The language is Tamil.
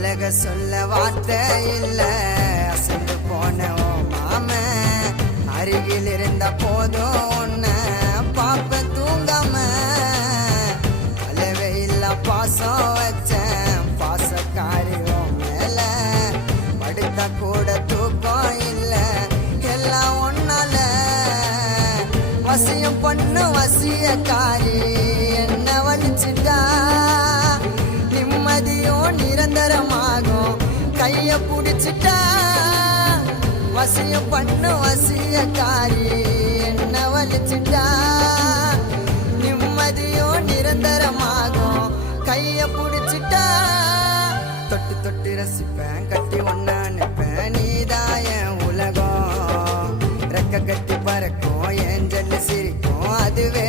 அழக சொல்ல வார்த்தை இல்ல அசந்து போன ஓ மாம அருகில் இருந்த போதும் உன்னை பாப்ப தூங்காம அளவே இல்ல பாசம் வச்சேன் பாசக்காரி ஓ மேல படுத்த கூட தூக்கம் இல்ல எல்லாம் ஒன்னால வசியம் பண்ணு வசியக்காரி என்ன வலிச்சுட்டா நிம்மதியும் நிரந்தரமாகும் கைய புடிச்சிட்டா வசியம் பண்ணு வசியக்காரி என்ன வலிச்சுட்டா நிம்மதியும் நிரந்தரமாகும் கைய புடிச்சிட்டா தொட்டு தொட்டு ரசிப்பேன் கட்டி ஒன்னா நிப்பேன் நீதான் என் உலகம் ரெக்க கட்டி பறக்கும் என் ஜல்லு சிரிக்கும் அதுவே